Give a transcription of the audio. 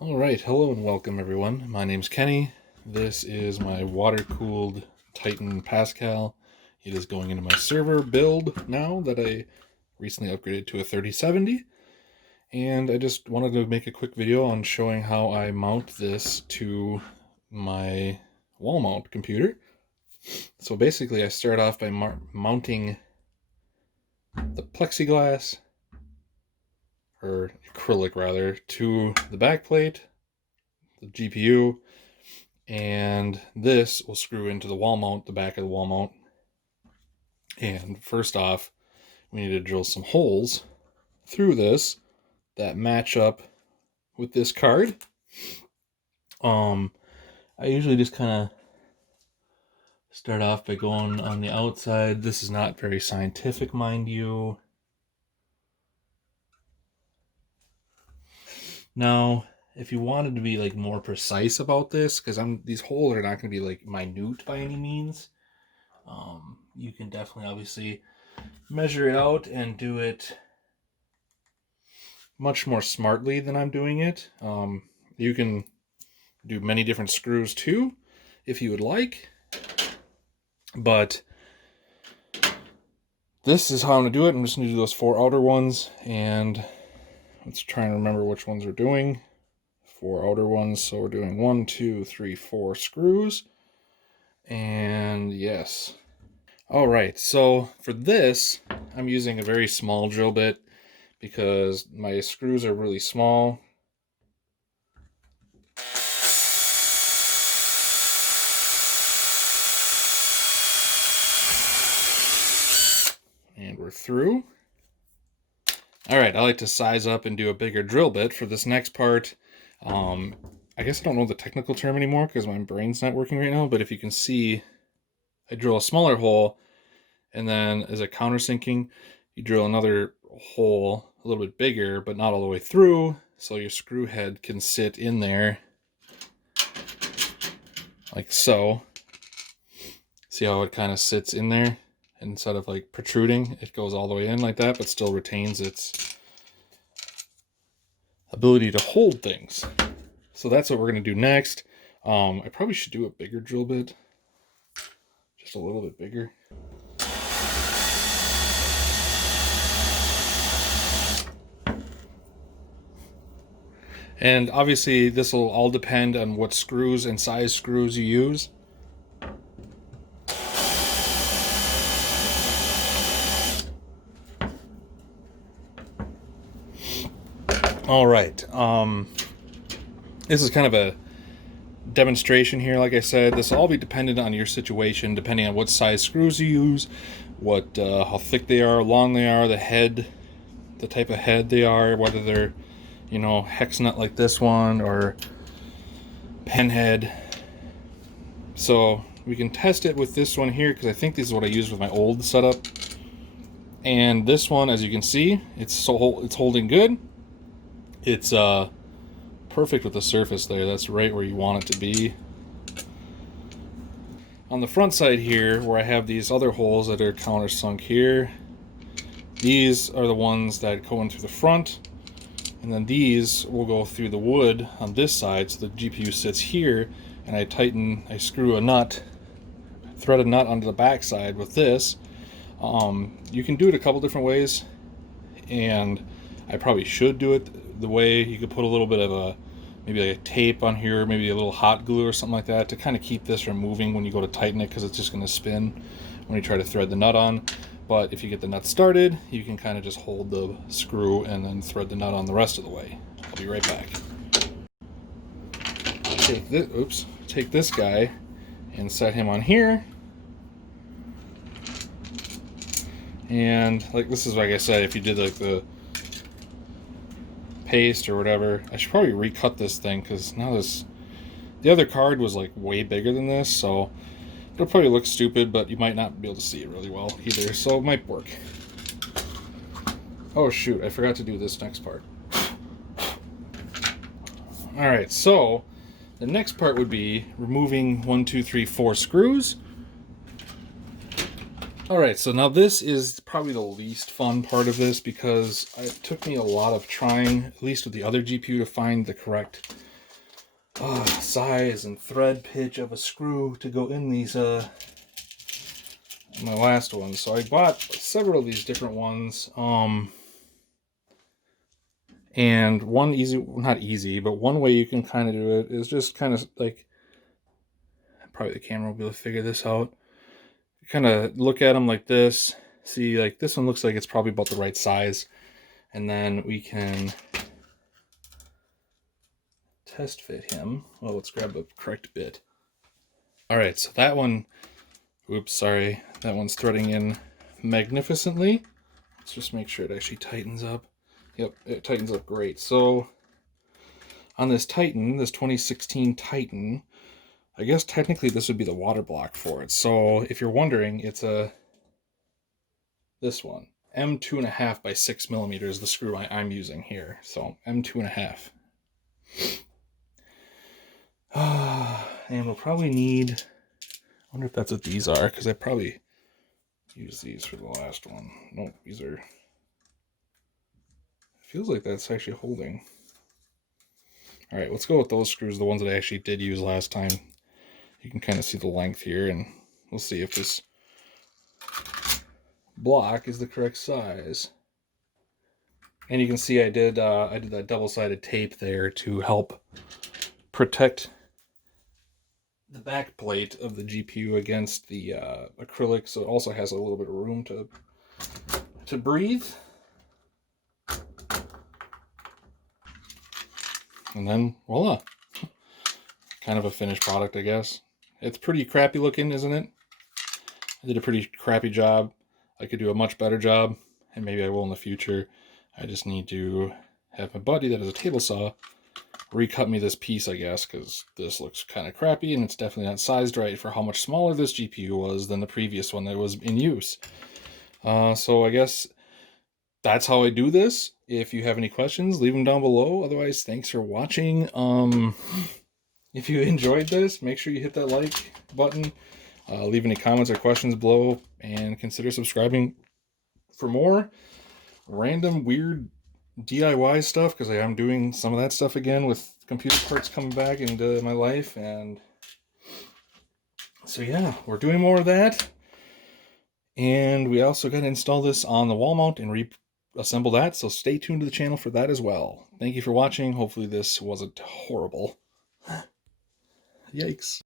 Alright, hello and welcome everyone. My name's Kenny. This is my water-cooled Titan Pascal. It is going into my server build now that I recently upgraded to a 3070. And I just wanted to make a quick video on showing how I mount this to my wall mount computer. So basically I start off by mounting the plexiglass, or acrylic rather, to the backplate, the GPU, and this will screw into the wall mount, the back of the wall mount. And first off, we need to drill some holes through this that match up with this card. I usually just kind of start off by going on the outside. This is not very scientific, mind you. Now, if you wanted to be like more precise about this, because these holes are not going to be like minute by any means, you can definitely obviously measure it out and do it much more smartly than I'm doing it. You can do many different screws too, if you would like, but this is how I'm going to do it. I'm just going to do those 4 outer ones, and let's try and remember which ones we're doing. 4 outer ones, so we're doing 1, 2, 3, 4 screws, and yes. Alright, so for this, I'm using a very small drill bit because my screws are really small. And we're through. Alright, I like to size up and do a bigger drill bit for this next part. I guess I don't know the technical term anymore because my brain's not working right now, but if you can see, I drill a smaller hole, and then as a countersinking, you drill another hole a little bit bigger, but not all the way through, so your screw head can sit in there, like so. See how it kind of sits in there? Instead of like protruding, it goes all the way in like that, but still retains its ability to hold things. So that's what we're going to do next. I probably should do a bigger drill bit, just a little bit bigger. And obviously this will all depend on what screws and size screws you use. All right, this is kind of a demonstration here. Like I said, this will all be dependent on your situation, depending on what size screws you use, how thick they are, long they are, the head, the type of head they are, whether they're, you know, hex nut like this one or pen head. So we can test it with this one here, because I think this is what I used with my old setup. And this one, as you can see, it's holding good. It's perfect with the surface there. That's right where you want it to be. On the front side here, where I have these other holes that are countersunk here, these are the ones that go in through the front, and then these will go through the wood on this side, so the GPU sits here, and I screw a nut, thread a nut onto the back side with this. You can do it a couple different ways, and I probably should do it the way you could put a little bit of maybe like a tape on here, maybe a little hot glue or something like that to kind of keep this from moving when you go to tighten it, because it's just going to spin when you try to thread the nut on. But if you get the nut started, you can kind of just hold the screw and then thread the nut on the rest of the way. I'll be right back. Take this guy and set him on here. And this is like I said, if you did like the paste or whatever, I should probably recut this thing, because now the other card was like way bigger than this, so it'll probably look stupid, but you might not be able to see it really well either, so it might work. Oh shoot, I forgot to do this next part. Alright, so the next part would be removing 1, 2, 3, 4 screws. Alright, so now this is probably the least fun part of this, because it took me a lot of trying, at least with the other GPU, to find the correct size and thread pitch of a screw to go in these my last one. So I bought several of these different ones. And one easy, not easy, but one way you can kind of do it is just kind of like, probably the camera will be able to figure this out. Kind of look at them like this. See, like this one looks like it's probably about the right size. And then we can test fit him. Well, let's grab the correct bit. All right, so that one, oops, sorry. That one's threading in magnificently. Let's just make sure it actually tightens up. Yep, it tightens up great. So on this Titan, this 2016 Titan, I guess technically this would be the water block for it. So if you're wondering, it's this one, M2.5 by 6 millimeters, the screw I'm using here. So M2.5. And we'll probably need, I wonder if that's what these are, because I probably used these for the last one. Nope, these are, feels like that's actually holding. All right, let's go with those screws, the ones that I actually did use last time. You can kind of see the length here, and we'll see if this block is the correct size. And you can see I did that double-sided tape there to help protect the back plate of the GPU against the acrylic, so it also has a little bit of room to breathe. And then voila, kind of a finished product, I guess. It's pretty crappy looking, isn't it? I did a pretty crappy job. I could do a much better job, and maybe I will in the future. I just need to have my buddy that has a table saw recut me this piece, I guess, because this looks kind of crappy, and it's definitely not sized right for how much smaller this GPU was than the previous one that was in use. So I guess that's how I do this. If you have any questions, leave them down below. Otherwise, thanks for watching. If you enjoyed this, make sure you hit that like button. Leave any comments or questions below, and consider subscribing for more random weird DIY stuff, because I am doing some of that stuff again with computer parts coming back into my life. And so yeah, we're doing more of that. And we also got to install this on the wall mount and reassemble that, so stay tuned to the channel for that as well. Thank you for watching. Hopefully this wasn't horrible. Yikes.